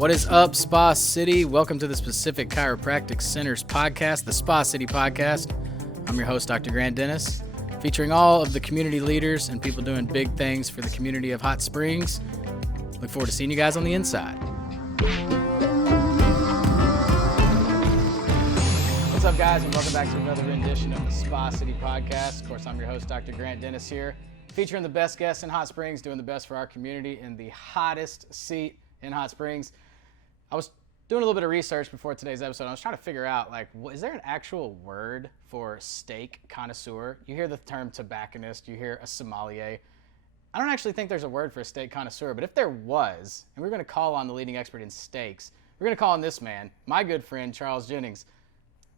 What is up, Spa City? Welcome to the Specific Chiropractic Center's podcast, the Spa City Podcast. I'm your host, Dr. Grant Dennis, featuring all of the community leaders and people doing big things for the community of Hot Springs. Look forward to seeing you guys on the inside. What's up, guys, and welcome back to another rendition of the Spa City Podcast. Of course, I'm your host, Dr. Grant Dennis here, featuring the best guests in Hot Springs, doing the best for our community in the hottest seat in Hot Springs. I was doing a little bit of research before today's episode. I was trying to figure out, is there an actual word for steak connoisseur? You hear the term tobacconist, you hear a sommelier. I don't actually think there's a word for a steak connoisseur, but if there was, and we're going to call on the leading expert in steaks, we're going to call on this man, my good friend, Charles Jennings.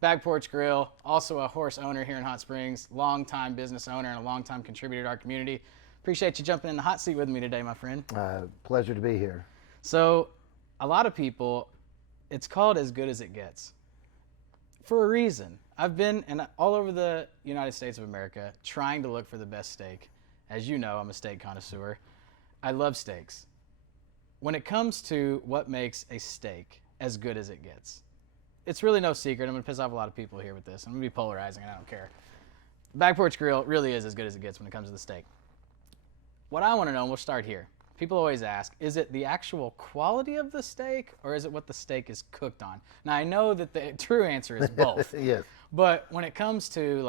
Back Porch Grill, also a horse owner here in Hot Springs, longtime business owner and a longtime contributor to our community. Appreciate you jumping in the hot seat with me today, my friend. Pleasure to be here. So, a lot of people, it's called as good as it gets for a reason. I've been all over the United States of America trying to look for the best steak. As you know, I'm a steak connoisseur. I love steaks. When it comes to what makes a steak as good as it gets, it's really no secret. I'm going to piss off a lot of people here with this. I'm going to be polarizing, and I don't care. Back Porch Grill really is as good as it gets when it comes to the steak. What I want to know, and we'll start here. People always ask, is it the actual quality of the steak, or is it what the steak is cooked on? Now, I know that the true answer is both. Yes. But when it comes to,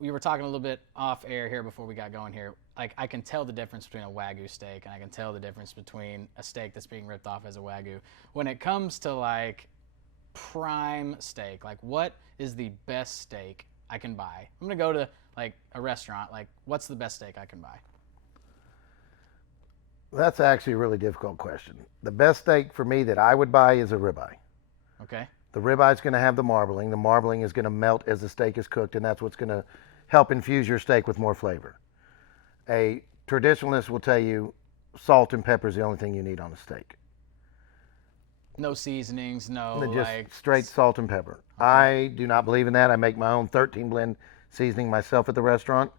we were talking a little bit off air here before we got going here, I can tell the difference between a Wagyu steak, and I can tell the difference between a steak that's being ripped off as a Wagyu. When it comes to, prime steak, what is the best steak I can buy? I'm going to go to, a restaurant. What's the best steak I can buy? That's actually a really difficult question. The best steak for me that I would buy is a ribeye. Okay. The ribeye is going to have the marbling. The marbling is going to melt as the steak is cooked, and that's what's going to help infuse your steak with more flavor. A traditionalist will tell you salt and pepper is the only thing you need on a steak. No seasonings, just straight salt and pepper. Okay. I do not believe in that. I make my own 13 blend seasoning myself at the restaurant.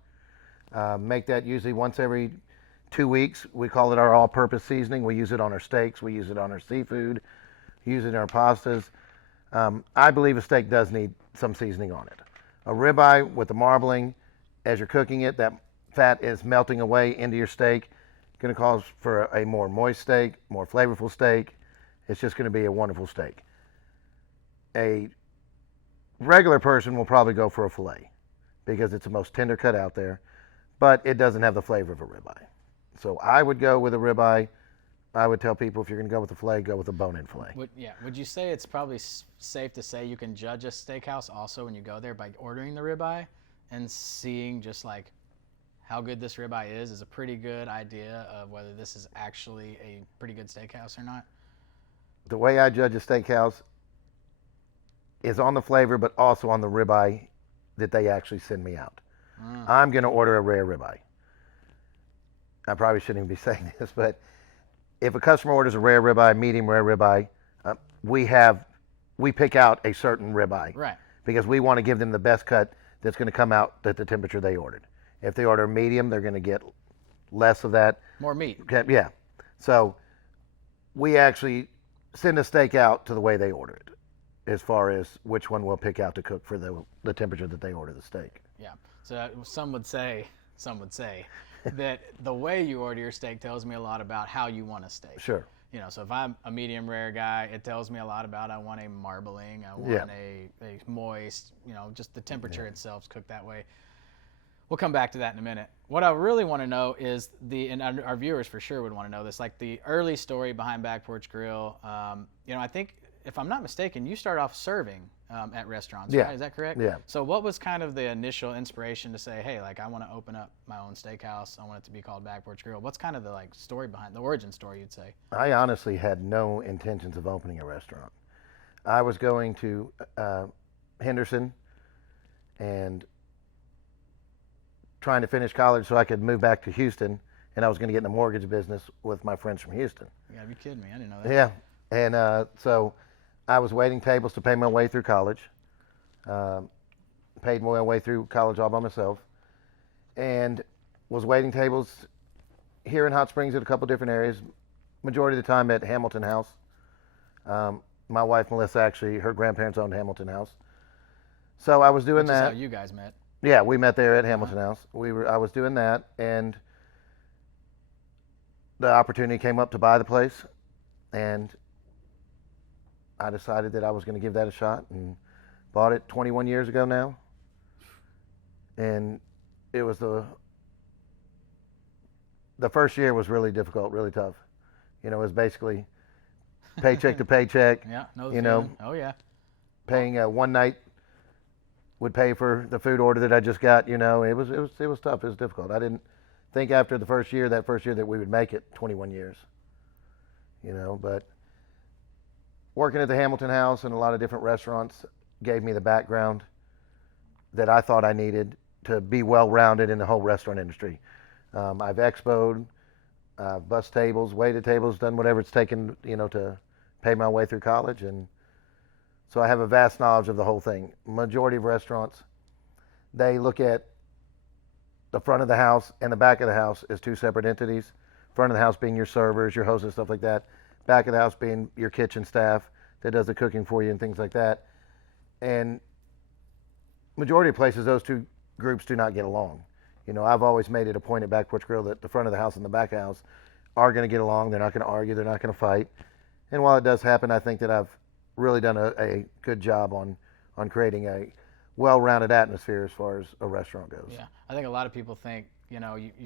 Make that usually once every 2 weeks. We call it our all-purpose seasoning. We use it on our steaks. We use it on our seafood. Use it in our pastas. I believe a steak does need some seasoning on it. A ribeye with the marbling, as you're cooking it, that fat is melting away into your steak. Going to cause for a more moist steak, more flavorful steak. It's just going to be a wonderful steak. A regular person will probably go for a filet because it's the most tender cut out there, but it doesn't have the flavor of a ribeye. So I would go with a ribeye. I would tell people if you're going to go with a filet, go with a bone-in filet. Would you say it's probably safe to say you can judge a steakhouse also when you go there by ordering the ribeye and seeing just how good this ribeye is a pretty good idea of whether this is actually a pretty good steakhouse or not? The way I judge a steakhouse is on the flavor, but also on the ribeye that they actually send me out. I'm going to order a rare ribeye. I probably shouldn't even be saying this, but if a customer orders a rare ribeye, medium rare ribeye, we pick out a certain ribeye. Right. Because we want to give them the best cut that's going to come out at the temperature they ordered. If they order medium, they're going to get less of that. More meat. Yeah. So we actually send a steak out to the way they order it, as far as which one we'll pick out to cook for the temperature that they order the steak. Yeah. So some would say that the way you order your steak tells me a lot about how you want a steak. Sure. So if I'm a medium rare guy, it tells me a lot about I want a marbling, I want a moist, just the temperature itself is cooked that way. We'll come back to that in a minute. What I really want to know is and our viewers for sure would want to know this, the early story behind Back Porch Grill. I think, if I'm not mistaken, you start off serving at restaurants, right? Is that correct? Yeah. So what was kind of the initial inspiration to say, hey, I want to open up my own steakhouse. I want it to be called Back Porch Grill. What's kind of the story behind the origin story, you'd say? I honestly had no intentions of opening a restaurant. I was going to Henderson and trying to finish college so I could move back to Houston, and I was going to get in the mortgage business with my friends from Houston. You gotta be kidding me. I didn't know that. Yeah. And so I was waiting tables to pay my way through college. Paid my way through college all by myself, and was waiting tables here in Hot Springs at a couple different areas. Majority of the time at Hamilton House, My wife, Melissa, actually, her grandparents owned Hamilton House. So I was doing Which is that. how you guys met. Yeah, we met there at Hamilton House. I was doing that, and the opportunity came up to buy the place, and I decided that I was going to give that a shot, and bought it 21 years ago now. And it was the first year was really difficult, really tough. It was basically paycheck to paycheck. Yeah, no you know, feeling. Oh yeah. paying one night would pay for the food order that I just got. It was tough. It was difficult. I didn't think after the first year that we would make it 21 years. But working at the Hamilton House and a lot of different restaurants gave me the background that I thought I needed to be well-rounded in the whole restaurant industry. I've expoed, bus tables, waited tables, done whatever it's taken, to pay my way through college. And so I have a vast knowledge of the whole thing. Majority of restaurants, they look at the front of the house and the back of the house as two separate entities. Front of the house being your servers, your hosts and stuff like that. Back of the house being your kitchen staff that does the cooking for you and things like that. And majority of places, those two groups do not get along. I've always made it a point at Back Porch Grill that the front of the house and the back of the house are going to get along. They're not going to argue. They're not going to fight. And while it does happen, I think that I've really done a good job on creating a well-rounded atmosphere as far as a restaurant goes. Yeah, I think a lot of people think, you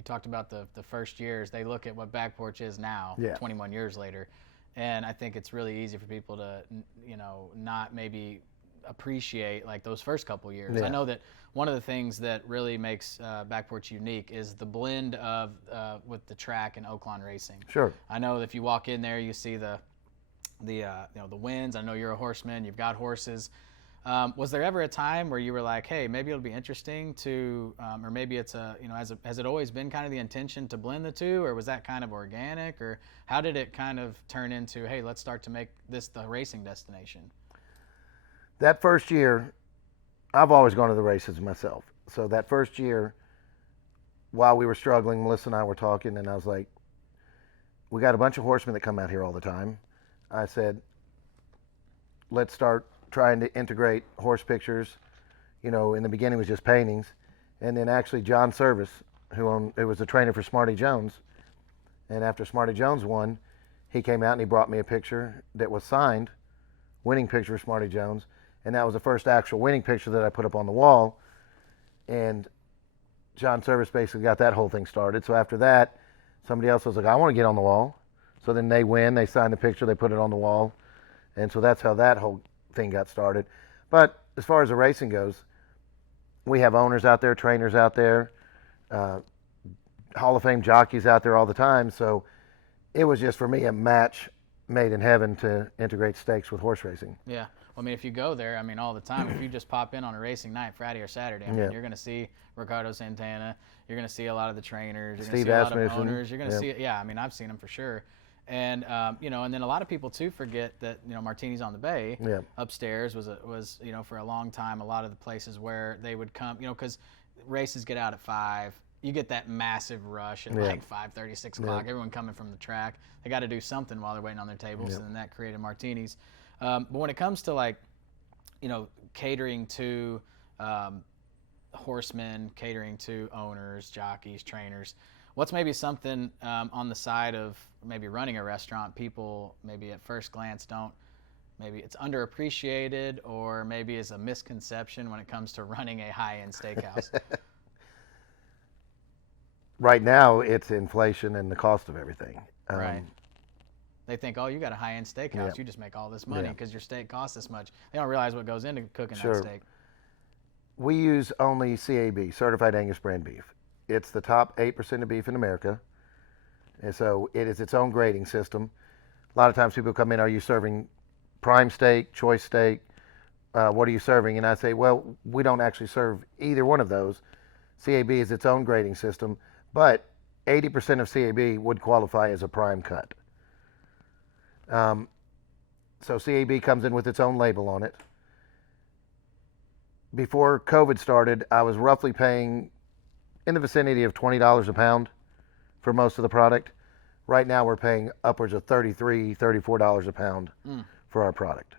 talked about the first years. They look at what Back Porch is now, 21 years later. And I think it's really easy for people to, not maybe appreciate like those first couple years. Yeah. I know that one of the things that really makes Back Porch unique is the blend of with the track and Oaklawn racing. Sure. I know that if you walk in there, you see the winds. I know you're a horseman. You've got horses. Was there ever a time where you were like, hey, maybe it'll be interesting to, or maybe it's has it always been kind of the intention to blend the two, or was that kind of organic, or how did it kind of turn into, hey, let's start to make this the racing destination? That first year, I've always gone to the races myself. So that first year, while we were struggling, Melissa and I were talking, and I was like, we got a bunch of horsemen that come out here all the time. I said, let's start trying to integrate horse pictures. In the beginning it was just paintings. And then actually John Service, who was the trainer for Smarty Jones. And after Smarty Jones won, he came out and he brought me a picture that was signed, winning picture of Smarty Jones. And that was the first actual winning picture that I put up on the wall. And John Service basically got that whole thing started. So after that, somebody else was like, I want to get on the wall. So then they win, they sign the picture, they put it on the wall. And so that's how that whole thing got started. But as far as the racing goes, we have owners out there, trainers out there, Hall of Fame jockeys out there all the time. So it was just for me a match made in heaven to integrate stakes with horse racing. Yeah. Well, I mean, if you go there, all the time, if you just pop in on a racing night, Friday or Saturday, you're going to see Ricardo Santana. You're going to see a lot of the trainers. You're going to see a lot of owners. You're going to see, I've seen them for sure. And and then a lot of people too forget that Martini's on the Bay upstairs was for a long time a lot of the places where they would come because races get out at 5. You get that massive rush at like 5:30, 6 o'clock. Everyone coming from the track. They got to do something while they're waiting on their tables, and then that created Martini's. But when it comes to like catering to horsemen, catering to owners, jockeys, trainers. What's maybe something on the side of maybe running a restaurant people maybe at first glance don't, maybe it's underappreciated or maybe is a misconception when it comes to running a high-end steakhouse? Right now, it's inflation and the cost of everything. Right. They think, oh, you got a high-end steakhouse, you just make all this money because your steak costs this much. They don't realize what goes into cooking that steak. We use only CAB, Certified Angus Brand Beef. It's the top 8% of beef in America. And so it is its own grading system. A lot of times people come in, are you serving prime steak, choice steak? What are you serving? And I say, well, we don't actually serve either one of those. CAB is its own grading system, but 80% of CAB would qualify as a prime cut. So CAB comes in with its own label on it. Before COVID started, I was roughly paying in the vicinity of $20 a pound for most of the product. Right now we're paying upwards of $33, $34 a pound for our product.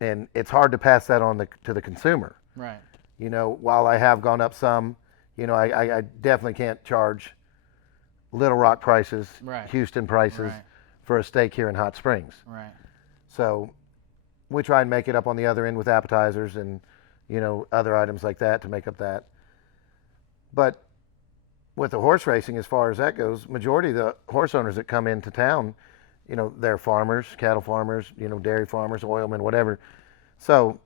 And it's hard to pass that on to the consumer. Right. You know, while I have gone up some, you know, I definitely can't charge Little Rock prices, Right. Houston prices Right. for a steak here in Hot Springs. Right. So we try and make it up on the other end with appetizers and, you know, other items like that to make up that. But with the horse racing, as far as that goes, majority of the horse owners that come into town, you know, they're farmers, cattle farmers, you know, dairy farmers, oilmen, whatever. So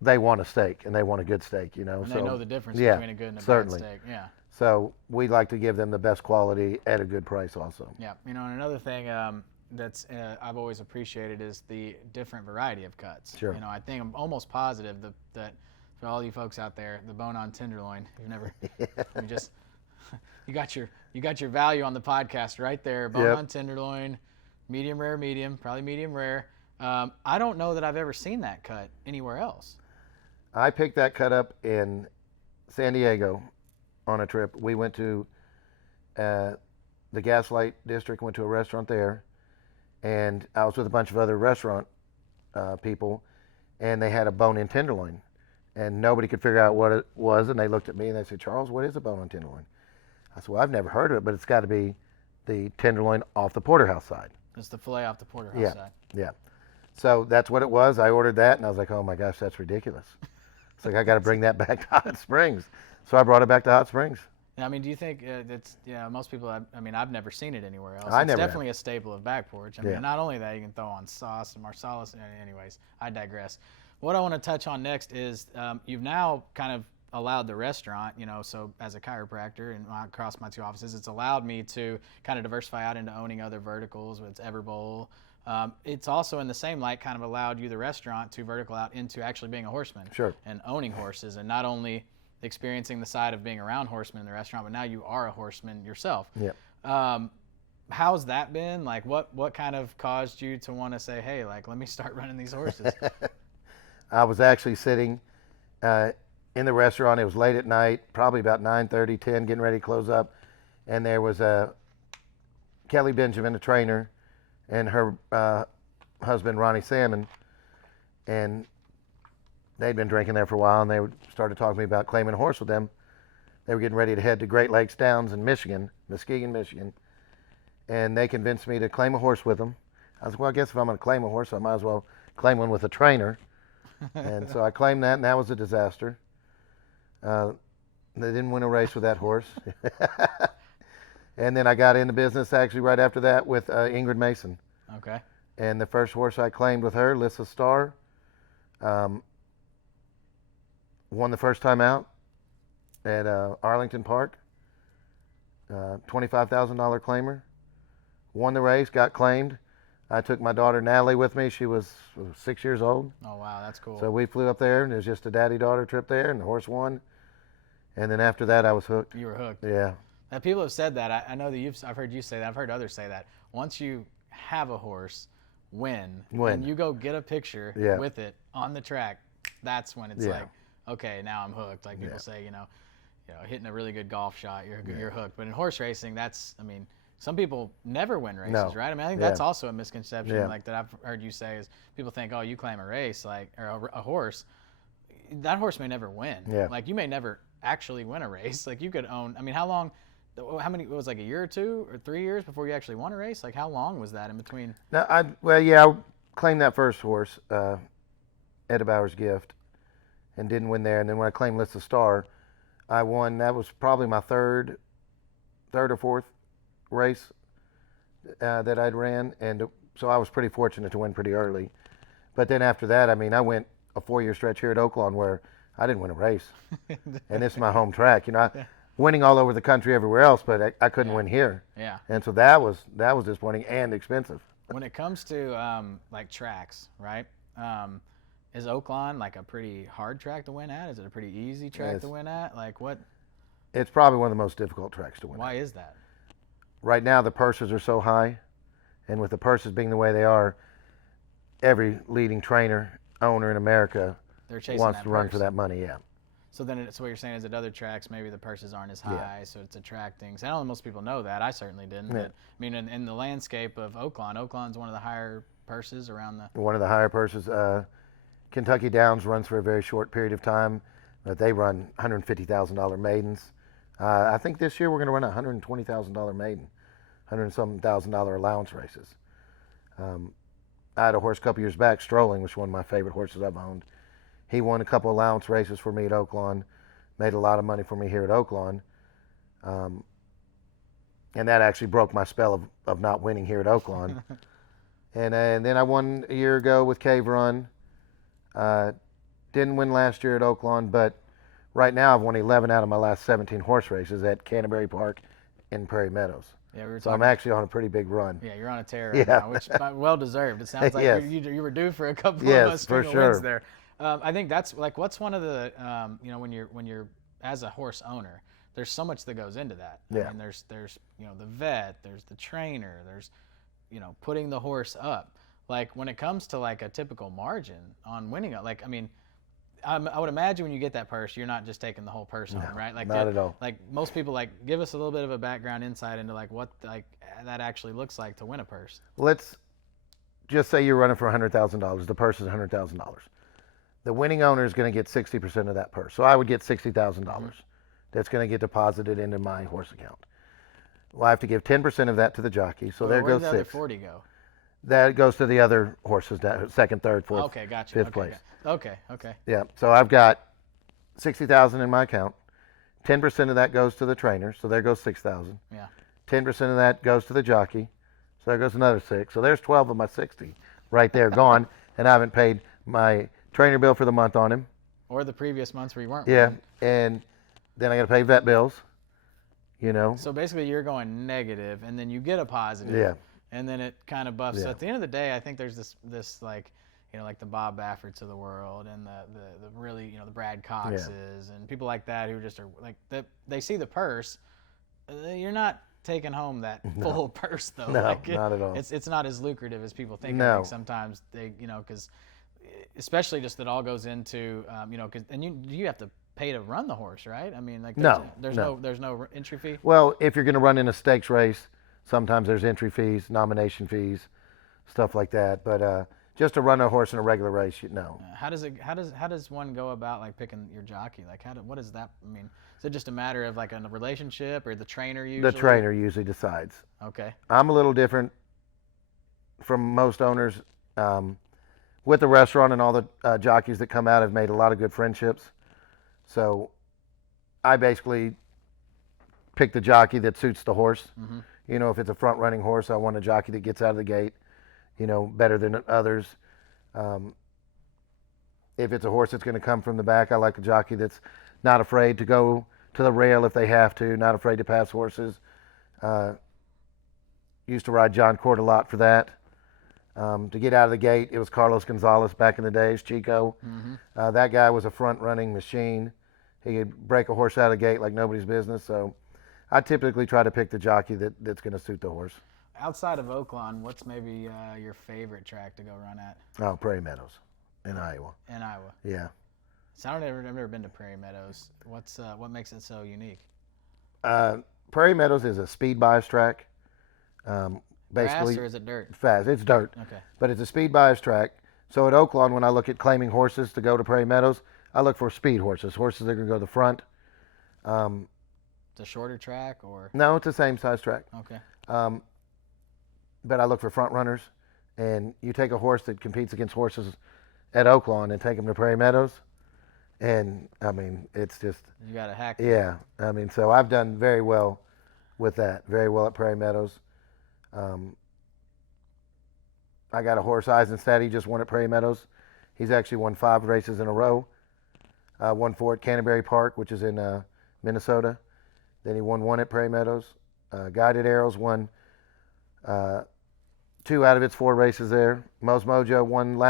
they want a steak, and they want a good steak, you know. And so, they know the difference yeah, between a good and a certainly. bad steak. Yeah. So we like to give them the best quality at a good price also. Yeah. You know, and another thing that's I've always appreciated is the different variety of cuts. Sure. You know, I think I'm almost positive that for all you folks out there, the bone-on tenderloin, you've never, you just, you got your value on the podcast right there. Bone-on tenderloin, medium rare, medium, probably medium rare. I don't know that I've ever seen that cut anywhere else. I picked that cut up in San Diego on a trip. We went to the Gaslight District, went to a restaurant there, and I was with a bunch of other restaurant people, and they had a bone-in tenderloin, and nobody could figure out what it was, and they looked at me and they said, "Charles, what is a bone-in tenderloin?" I said, "Well, I've never heard of it, but it's got to be the tenderloin off the porterhouse side." It's the filet off the porterhouse side. Yeah. So that's what it was. I ordered that, and I was like, "Oh my gosh, that's ridiculous." It's like, I got to bring that back to Hot Springs. So I brought it back to Hot Springs. I mean, do you think that's, most people, I mean, I've never seen it anywhere else. I It's never definitely a staple of Back Porch. I mean, Yeah. not only that, you can throw on sauce and Marsalis. Anyways, I digress. What I want to touch on next is you've now kind of allowed the restaurant, you know, so as a chiropractor and across my two offices, it's allowed me to kind of diversify out into owning other verticals, with Everbowl. It's also in the same light kind of allowed you, the restaurant, to vertical out into actually being a horseman. Sure. And owning horses, and not only experiencing the side of being around horsemen in the restaurant, but now you are a horseman yourself. Yeah. How's that been? Like, what kind of caused you to want to say, hey, like, let me start running these horses? I was actually sitting in the restaurant. It was late at night, probably about 9:30, 10, getting ready to close up. And there was Kelly Benjamin, a trainer, and her husband, Ronnie Salmon. And they'd been drinking there for a while, and they started talking to me about claiming a horse with them. They were getting ready to head to Great Lakes Downs in Michigan, Muskegon, Michigan. And they convinced me to claim a horse with them. I was like, well, I guess if I'm going to claim a horse, I might as well claim one with a trainer. And so I claimed that, and that was a disaster. They didn't win a race with that horse. And then I got into business actually right after that with Ingrid Mason. Okay. And the first horse I claimed with her, Lissa Star, won the first time out at Arlington Park. $25,000 claimer. Won the race, got claimed. I took my daughter Natalie with me. She was 6 years old. Oh, wow, that's cool. So we flew up there, and it was just a daddy-daughter trip there, and the horse won. And then after that, I was hooked. You were hooked. Yeah. Now, people have said that. I know that I've heard you say that. I've heard others say that. Once you have a horse, win, and you go get a picture with it on the track, that's when it's like, okay, now I'm hooked. Like people say, you know, hitting a really good golf shot, you're hooked. But in horse racing, some people never win races, right? I mean, I think that's also a misconception, like that I've heard you say, is people think, oh, you claim a race, like, or a horse, that horse may never win. Yeah. Like, you may never actually win a race. Like, you could own, I mean, how many, it was like a year or 2 or 3 years before you actually won a race? Like, how long was that in between? No, I claimed that first horse, Ed Bauer's Gift, and didn't win there. And then when I claimed Lissa Star, I won. That was probably my third or fourth race that I'd ran, and so I was pretty fortunate to win pretty early. But then after that, I mean, I went a 4-year stretch here at Oaklawn where I didn't win a race, and this is my home track. You know, winning all over the country everywhere else, but I couldn't win here. Yeah. And so that was disappointing and expensive. When it comes to like tracks, right? Is Oaklawn like a pretty hard track to win at? Is it a pretty easy track to win at? Like what? It's probably one of the most difficult tracks to win. Why is that? Right now the purses are so high, and with the purses being the way they are, every leading trainer, owner in America wants to run for that money. Yeah. So then, so what you're saying is at other tracks, maybe the purses aren't as high, so it's attracting. So I don't know most people know that. I certainly didn't. But, I mean, in the landscape of Oaklawn's one of the higher purses around the? One of the higher purses. Kentucky Downs runs for a very short period of time, but they run $150,000 maidens. I think this year we're going to run a $120,000 maiden, $100,000 allowance races. I had a horse a couple years back, Strolling, which is one of my favorite horses I've owned. He won a couple allowance races for me at Oaklawn, made a lot of money for me here at Oaklawn. And that actually broke my spell of not winning here at Oaklawn. and then I won a year ago with Cave Run. Didn't win last year at Oaklawn, but right now I've won 11 out of my last 17 horse races at Canterbury Park in Prairie Meadows. Yeah, we were so I'm actually on a pretty big run. Yeah, you're on a tear right now, which well deserved. It sounds like Yes. you were due for a couple Yes, of string for of sure. wins there. I think that's like what's one of the when you're as a horse owner, there's so much that goes into that. Yeah. I mean, there's the vet, there's the trainer, there's putting the horse up. Like when it comes to like a typical margin on winning it, like I mean, I would imagine when you get that purse, you're not just taking the whole purse home, right? Like not at all. Like most people, like give us a little bit of a background insight into like what like that actually looks like to win a purse. Let's just say you're running for $100,000. The purse is $100,000. The winning owner is going to get 60% of that purse. So I would get $60,000. That's going to get deposited into my horse account. Well, I have to give 10% of that to the jockey. So there where goes did the other 6. 40 go? That goes to the other horses, second, third, fourth, Okay, gotcha. fifth Okay, place. Okay. Yeah. So I've got 60,000 in my account. 10% of that goes to the trainer. So there goes 6,000. Yeah. 10% of that goes to the jockey. So there goes another 6. So there's 12 of my 60 right there gone. And I haven't paid my trainer bill for the month on him. Or the previous months where you weren't. Yeah. winning. And then I got to pay vet bills. So basically, you're going negative, and then you get a positive. Yeah. And then it kind of buffs. Yeah. So at the end of the day, I think there's this like, like the Bob Bafferts of the world, and the really, the Brad Coxes, and people like that who just are like they see the purse. You're not taking home that full purse though. No, like not at all. It's not as lucrative as people think. No. I think sometimes they, because especially just that all goes into, because and you have to pay to run the horse, right? I mean, like there's no entry fee. Well, if you're going to run in a stakes race, sometimes there's entry fees, nomination fees, stuff like that. But just to run a horse in a regular race, no. How does one go about like picking your jockey? Like what does that mean? Is it just a matter of like a relationship, or the trainer usually? The trainer usually decides. Okay. I'm a little different from most owners. With the restaurant and all the jockeys that come out, I've made a lot of good friendships. So I basically pick the jockey that suits the horse. Mm-hmm. If it's a front running horse, I want a jockey that gets out of the gate, better than others. If it's a horse that's going to come from the back, I like a jockey that's not afraid to go to the rail if they have to, not afraid to pass horses. Used to ride John Court a lot for that. To get out of the gate, it was Carlos Gonzalez back in the days, Chico. Mm-hmm. That guy was a front running machine. He could break a horse out of the gate like nobody's business. So I typically try to pick the jockey that's going to suit the horse. Outside of Oaklawn, what's maybe your favorite track to go run at? Oh, Prairie Meadows in Iowa. In Iowa. Yeah. So I've never been to Prairie Meadows. What makes it so unique? Prairie Meadows is a speed bias track. Basically, Grass or is it dirt? Fast. It's dirt. Okay. But it's a speed bias track. So at Oaklawn, when I look at claiming horses to go to Prairie Meadows, I look for speed horses that are going to go to the front. It's a shorter track, or? No, it's the same size track. Okay. But I look for front runners. And you take a horse that competes against horses at Oaklawn and take them to Prairie Meadows. And, I mean, it's just... You got to hack. Yeah. I mean, so I've done very well with that. Very well at Prairie Meadows. I got a horse, Eisenstadt. He just won at Prairie Meadows. He's actually won 5 races in a row. Won 4 at Canterbury Park, which is in Minnesota. Then he won 1 at Prairie Meadows. Guided Arrows won 2 out of its 4 races there. Mo's Mojo won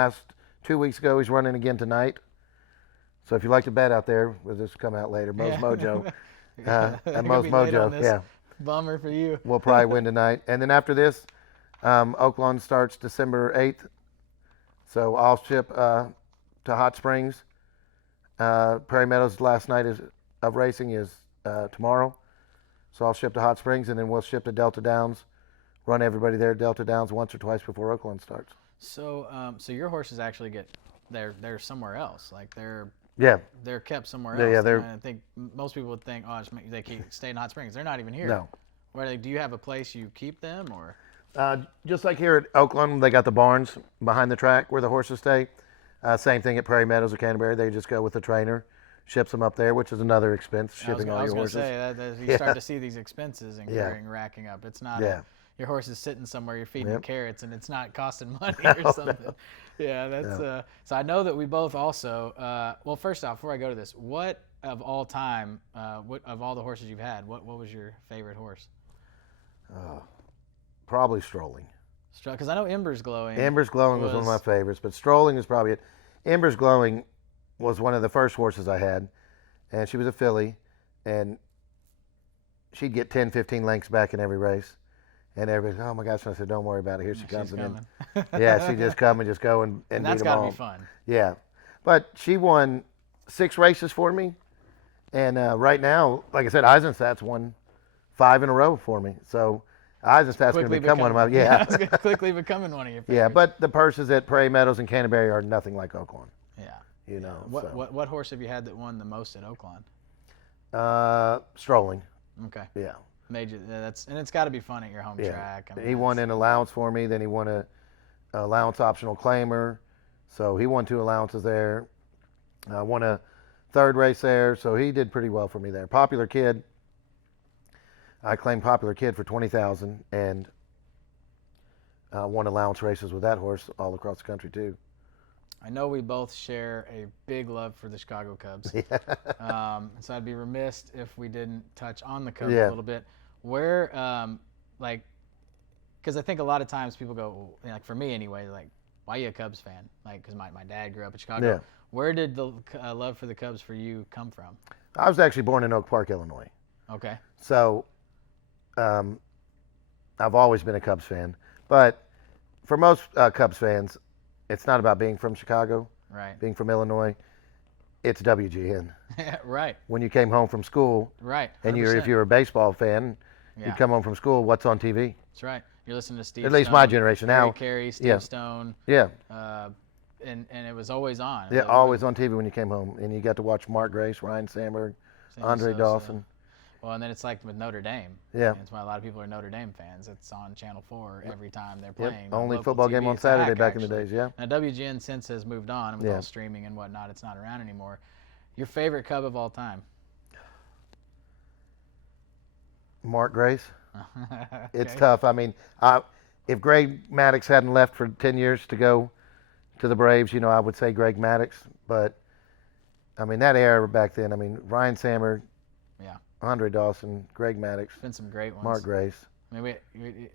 2 weeks ago. He's running again tonight. So if you like to bet out there, will this come out later? Mo's Mojo. And Mo's Mojo, yeah. Bummer for you. We'll probably win tonight. And then after this, Oaklawn starts December 8th. So I'll ship to Hot Springs. Prairie Meadows' last night of racing is tomorrow. So I'll ship to Hot Springs, and then we'll ship to Delta Downs, run everybody there at Delta Downs once or twice before Oaklawn starts. So your horses actually they're somewhere else. Like Yeah. they're kept somewhere Yeah, else. yeah, And they're- I think most people would think, oh, they keep stay in Hot Springs. They're not even here. No. Do you have a place you keep them, or? Just like here at Oakland, they got the barns behind the track where the horses stay. Same thing at Prairie Meadows or Canterbury. They just go with the trainer, ships them up there, which is another expense, shipping all I was your going to horses. say that you start to see these expenses incurring, racking up. It's not your horse is sitting somewhere, you're feeding him carrots, and it's not costing money or something. Yeah, that's so I know that we both also. Well, first off, before I go to this, what of all time, what of all the horses you've had, what was your favorite horse? Probably Strolling. Because I know Ember's Glowing. Ember's Glowing was one of my favorites, but Strolling is probably it. Ember's Glowing was one of the first horses I had, and she was a filly, and she'd get 10, 15 lengths back in every race. And everybody's, oh my gosh, and I said, don't worry about it. Here she comes. She's coming. Yeah, she just come and just go and And beat that's them got to all. be fun. Yeah. But she won 6 races for me. And right now, like I said, Eisenstadt's won 5 in a row for me. So Eisenstadt's going to become one of my, Yeah, it's quickly becoming one of your favorites. Yeah, but the purses at Prairie Meadows and Canterbury are nothing like Oaklawn. Yeah. You know. What horse have you had that won the most at Oaklawn? Strolling. Okay. Yeah. And it's got to be fun at your home track. I mean, he won an allowance for me. Then he won a allowance optional claimer. So he won 2 allowances there. Won a 3rd race there. So he did pretty well for me there. Popular Kid. I claimed Popular Kid for $20,000 and won allowance races with that horse all across the country too. I know we both share a big love for the Chicago Cubs. So I'd be remiss if we didn't touch on the Cubs a little bit. Where, because I think a lot of times people go, like for me anyway, like, why are you a Cubs fan? Like, because my dad grew up in Chicago. Yeah. Where did the love for the Cubs for you come from? I was actually born in Oak Park, Illinois. Okay. So I've always been a Cubs fan. But for most Cubs fans, it's not about being from Chicago, right? Being from Illinois. It's WGN. Right. When you came home from school, right? 100%. And if you're a baseball fan, you'd come home from school, what's on TV? That's right. You're listening to Steve At least Stone, my generation now. Carey, Steve Stone. Yeah. And it was always on. Yeah, always on TV when you came home. And you got to watch Mark Grace, Ryan Sandberg, Andre Dawson. Well, and then it's like with Notre Dame. Yeah. That's why a lot of people are Notre Dame fans. It's on Channel 4 every time they're playing. Only football game on Saturday back in the days, yeah. Now, WGN since has moved on with all streaming and whatnot. It's not around anymore. Your favorite Cub of all time? Mark Grace. Okay. It's tough. I mean, if Greg Maddux hadn't left for 10 years to go to the Braves, I would say Greg Maddux. But, I mean, that era back then, Ryan Sandberg, Andre Dawson, Greg Maddux. Been some great ones. Mark Grace. I mean,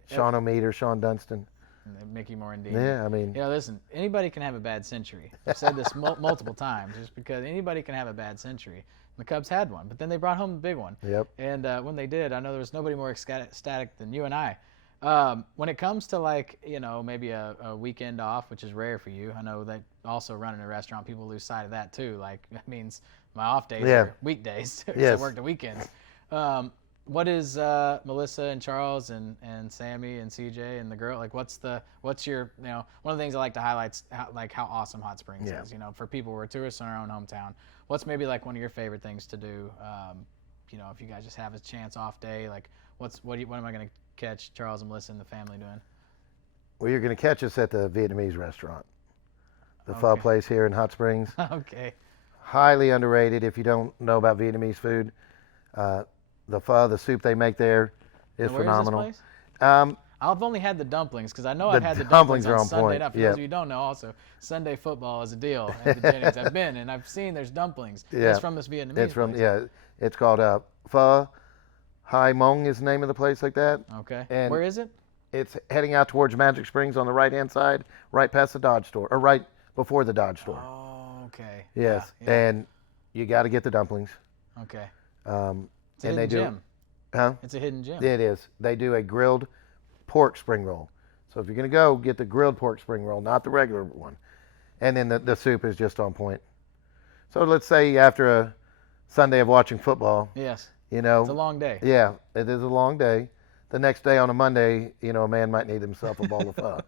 Sean O'Meter, Sean Dunston. Mickey Morandini. Yeah, I mean. Listen, anybody can have a bad century. I've said this multiple times, just because anybody can have a bad century. The Cubs had one, but then they brought home the big one. Yep. And when they did, I know there was nobody more ecstatic than you and I. When it comes to maybe a weekend off, which is rare for you, I know that also running a restaurant, people lose sight of that too. Like, that means my off days are weekdays because I work the weekends. What is Melissa and Charles and Sammy and CJ and the girl, like what's your, one of the things I like to highlight is how awesome Hot Springs is, for people who are tourists in our own hometown. What's maybe like one of your favorite things to do, if you guys just have a chance off day, like what am I going to catch Charles and Melissa and the family doing? Well, you're going to catch us at the Vietnamese restaurant, the pho place here in Hot Springs. Okay. Highly underrated if you don't know about Vietnamese food. The pho, the soup they make there is phenomenal. Where is this place? I've only had the dumplings because I know I've had the dumplings on Sunday point. night. For those of you who don't know, also Sunday football is a deal at the Jennings. I've been and I've seen there's dumplings. Yeah. It's from this Vietnamese place. It's called Pho Hai Mong is the name of the place like that. Okay. And where is it? It's heading out towards Magic Springs on the right-hand side, right past the Dodge store, or right before the Dodge store. Oh, okay. Yes, yeah. And you got to get the dumplings. Okay. It's a hidden gem. Huh? It's a hidden gem. It is. They do a grilled pork spring roll. So if you're going to go, get the grilled pork spring roll, not the regular one. And then the soup is just on point. So let's say after a Sunday of watching football. Yes. It's a long day. Yeah, it is a long day. the next day on a Monday, a man might need himself a bowl of pho.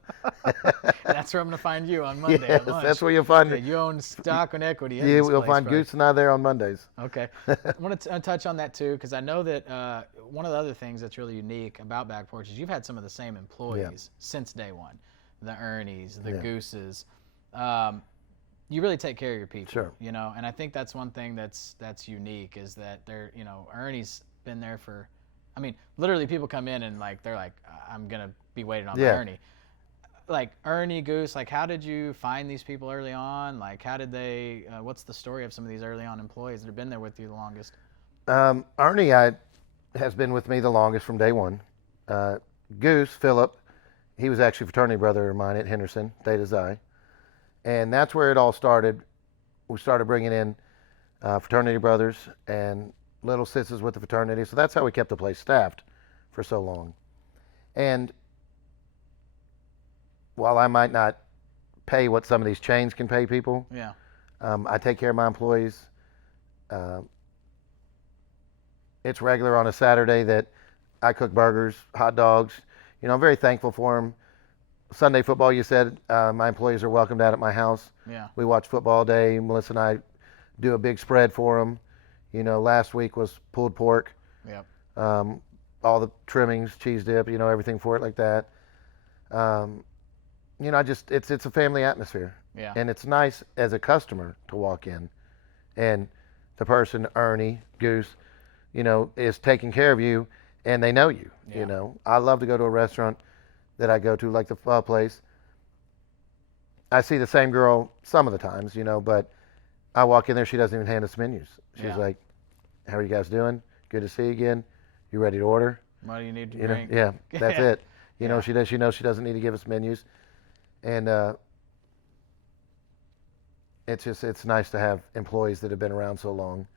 That's where I'm going to find you on Monday Yes, at lunch. that's where you'll find You own stock and equity in you this will place, find probably. Goose and I there on Mondays. Okay. I want to touch on that too, because I know that one of the other things that's really unique about Back Porch is you've had some of the same employees since day one. The Ernies, the Gooses. You really take care of your people, Sure. And I think that's one thing that's unique is that they're, Ernie's been there for, I mean, literally people come in and they're like, I'm going to be waiting on my Ernie. Like Ernie, Goose, how did you find these people early on? How did they, what's the story of some of these early on employees that have been there with you the longest? Ernie has been with me the longest from day one. Goose, Philip, he was actually a fraternity brother of mine at Henderson, Theta Xi. And that's where it all started. We started bringing in fraternity brothers and little sisters with the fraternity. So that's how we kept the place staffed for so long. And while I might not pay what some of these chains can pay people, I take care of my employees. It's regular on a Saturday that I cook burgers, hot dogs. I'm very thankful for them. Sunday football, you said, my employees are welcomed out at my house. Yeah. We watch football all day. Melissa and I do a big spread for them. Last week was pulled pork. Yep. All the trimmings, cheese dip, everything for it like that. It's a family atmosphere. Yeah. And it's nice as a customer to walk in and the person, Ernie, Goose, is taking care of you and they know you. Yeah. I love to go to a restaurant that I go to, like the pho place. I see the same girl some of the times, but I walk in there, she doesn't even hand us menus. She's like, how are you guys doing? Good to see you again. You ready to order? What do you need to drink? Yeah, that's it. She knows she doesn't need to give us menus. And it's nice to have employees that have been around so long.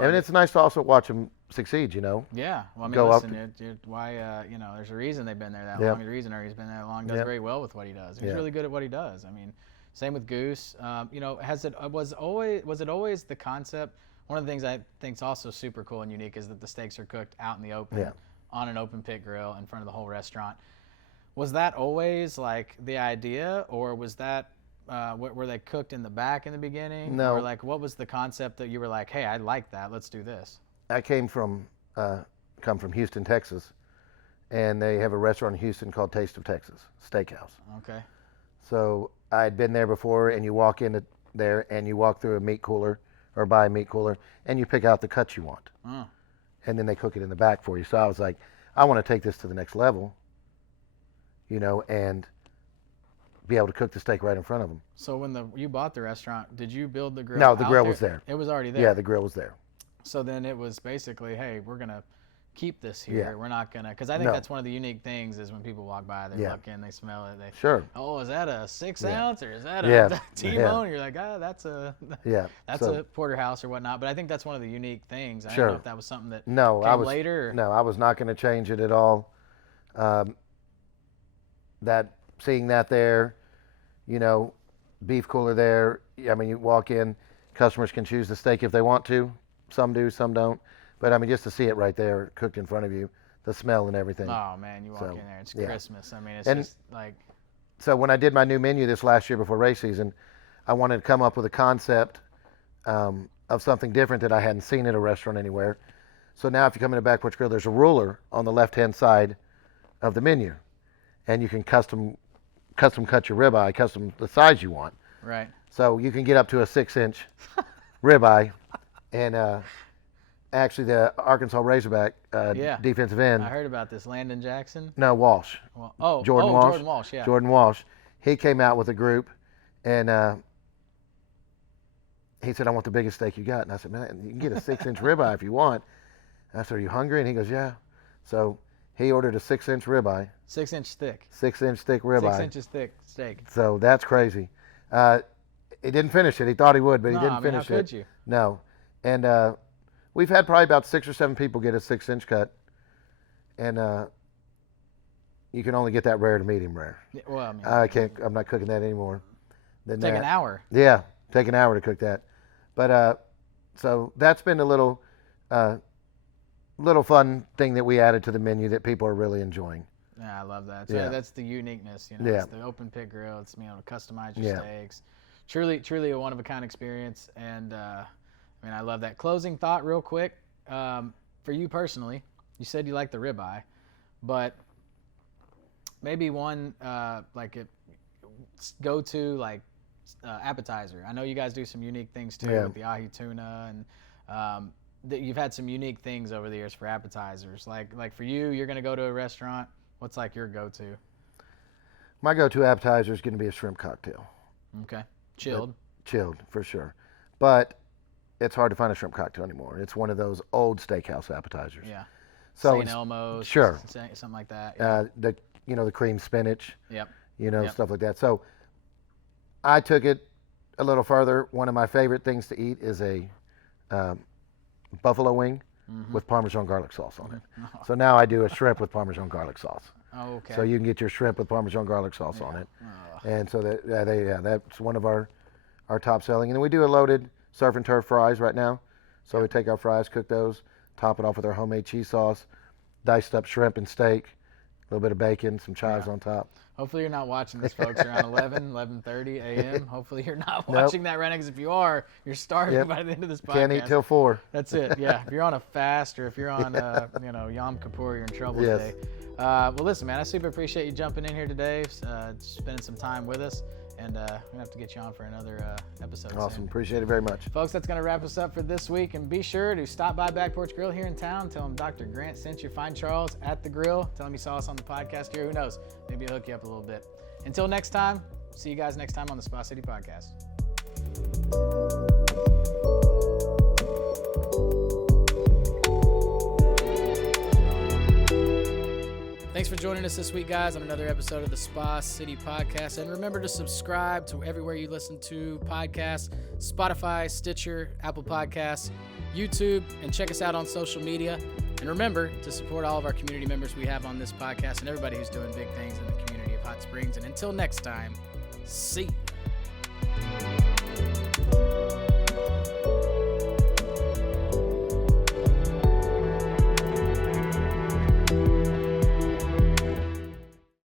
It's nice to also watch them succeed, Yeah. Well, I mean, Go listen, why, there's a reason they've been there that long. The reason Ernie's been there that long, does very well with what he does. He's really good at what he does. I mean, same with Goose. Was it always the concept? One of the things I think is also super cool and unique is that the steaks are cooked out in the open on an open pit grill in front of the whole restaurant. Was that always the idea, or was that were they cooked in the back in the beginning? No. Or what was the concept that you were like, hey, I like that, let's do this? I come from Houston, Texas, and they have a restaurant in Houston called Taste of Texas Steakhouse. Okay. So I'd been there before, and you walk in there, and you walk through a meat cooler or buy a meat cooler, and you pick out the cuts you want, and then they cook it in the back for you. So I was like, I want to take this to the next level, and be able to cook the steak right in front of them. So when you bought the restaurant, did you build the grill? No, the grill was there. It was already there. Yeah, the grill was there. So then it was basically, hey, we're gonna keep this here. Yeah. We're not gonna, because I think that's one of the unique things is when people walk by, they look in, they smell it, they oh, is that a 6 ounce or is that a T-bone? You're like, that's a a porterhouse or whatnot. But I think that's one of the unique things. I don't know if that was something that came later. No, I was not going to change it at all. Seeing that there, beef cooler there. I mean, you walk in, customers can choose the steak if they want to. Some do, some don't. But I mean, just to see it right there, cooked in front of you, the smell and everything. Oh man, you walk in there, it's Christmas. I mean, it's just like. So when I did my new menu this last year before race season, I wanted to come up with a concept of something different that I hadn't seen at a restaurant anywhere. So now if you come into Back Porch Grill, there's a ruler on the left-hand side of the menu, and you can custom cut your ribeye, custom the size you want. Right. So you can get up to a 6-inch ribeye, and actually the Arkansas Razorback defensive end. I heard about this. Landon Jackson? No, Walsh. Jordan Walsh, yeah. Jordan Walsh. He came out with a group, and he said, I want the biggest steak you got. And I said, man, you can get a 6-inch ribeye if you want. And I said, are you hungry? And he goes, yeah. So he ordered a 6-inch ribeye. 6-inch thick. 6-inch thick ribeye. 6 inches thick steak. So that's crazy. He didn't finish it. He thought he would, but he didn't finish how could you? No. And we've had probably about 6 or 7 people get a 6-inch cut. And you can only get that rare to medium rare. Yeah, well, I mean, I'm not cooking that anymore. Take an hour. Yeah, take an hour to cook that. But so that's been a little little fun thing that we added to the menu that people are really enjoying. Yeah, I love that. So Yeah. that's the uniqueness, you know. Yeah. It's the open pit grill. It's being able to customize your steaks. Truly a one of a kind experience. And I mean, I love that. Closing thought, real quick, for you personally. You said you like the ribeye, but maybe one go-to appetizer. I know you guys do some unique things too with the ahi tuna, and that you've had some unique things over the years for appetizers. Like for you, you're gonna go to a restaurant. What's like your go-to? My go-to appetizer is going to be a shrimp cocktail. Okay, chilled. Chilled for sure, but it's hard to find a shrimp cocktail anymore. It's one of those old steakhouse appetizers. Yeah. So St. Elmo's. Sure. Something like that. Yeah. The cream spinach. Yep. Stuff like that. So I took it a little further. One of my favorite things to eat is a buffalo wing with Parmesan garlic sauce on it. Oh. So now I do a shrimp with Parmesan garlic sauce. Oh, okay. So you can get your shrimp with Parmesan garlic sauce on it. And so that's one of our top selling. And then we do a loaded surf and turf fries right now. So we take our fries, cook those, top it off with our homemade cheese sauce, diced up shrimp and steak, a little bit of bacon, some chives on top. Hopefully you're not watching this, folks, around 11:30 a.m. Hopefully you're not watching that right now, because if you are, you're starving by the end of this podcast. Can't eat till 4. That's it, yeah. If you're on a fast, or if you're on, Yom Kippur, you're in trouble today. Well, listen, man, I super appreciate you jumping in here today, spending some time with us, and we're going to have to get you on for another episode Awesome. soon. Appreciate it very much. Folks, that's going to wrap us up for this week, and be sure to stop by Back Porch Grill here in town. Tell them Dr. Grant sent you. Find Charles at the grill. Tell him you saw us on the podcast here. Who knows? Maybe he'll hook you up a little bit. Until next time, see you guys next time on the Spa City Podcast. Thanks for joining us this week, guys, on another episode of the Spa City Podcast. And remember to subscribe to everywhere you listen to podcasts: Spotify, Stitcher, Apple Podcasts, YouTube, and check us out on social media. And remember to support all of our community members we have on this podcast and everybody who's doing big things in the community of Hot Springs. And until next time, see you.